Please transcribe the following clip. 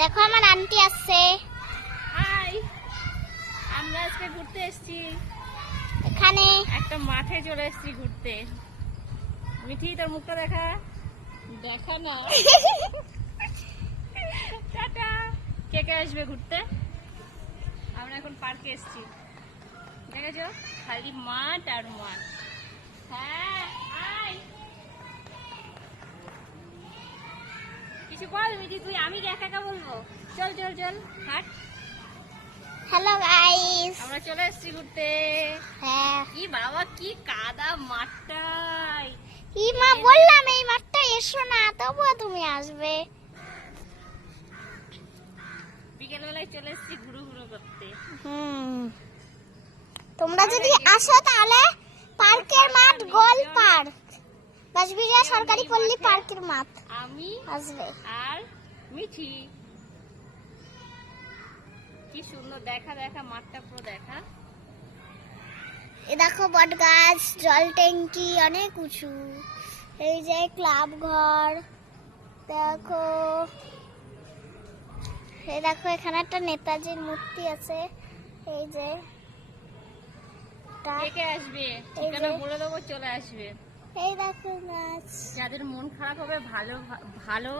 দেখো আমার আন্টি আসছে। হাই, আমরা আজকে ঘুরতে এসেছি। এখানে একটা মাঠে চলে এসেছি ঘুরতে। মিঠি, তোর মুখটা দেখা। দেখা না। টাটা। কে কে আসবে ঘুরতে? আমরা এখন পার্কে এসেছি। দেখেছো, খালি মাঠ আর মাঠ। হ্যাঁ, আয়। কিছু বল মিঠি, তুই আমি একা একা বলবো? চল চল চল, হাট। Hello guys. আমরা চলে এসেছি ঘুরতে। হ্যাঁ, কি বাবা, কি কাদা মাঠটাই। কি মা বললাম এই মাঠটা এসো না, তবুও তুমি আসবে। বিকেল বেলায় চলে এসেছি ঘুরু ঘুরু করতে। তোমরা যদি আসো তাহলে পার্কের মাঠ গোল পার্ক, বাঁশবিড়িয়া সরকারি পল্লী পার্কের মাঠ আমি আসবে। আর মিঠি। কি সুন্দর, দেখা দেখা মাঠটা পুরো দেখা। এ দেখো বট গাছ, জল ট্যাঙ্কি অনেক উঁচু। এই যে ক্লাব ঘর দেখো। এই দেখো এখানে একটা নেতাজির মূর্তি আছে। এই যে কে কে আসবে ঠিকানা বলে দেবো, চলে আসবে। এই দেখো গাছ। যাদের মন খারাপ হবে, ভালো ভালো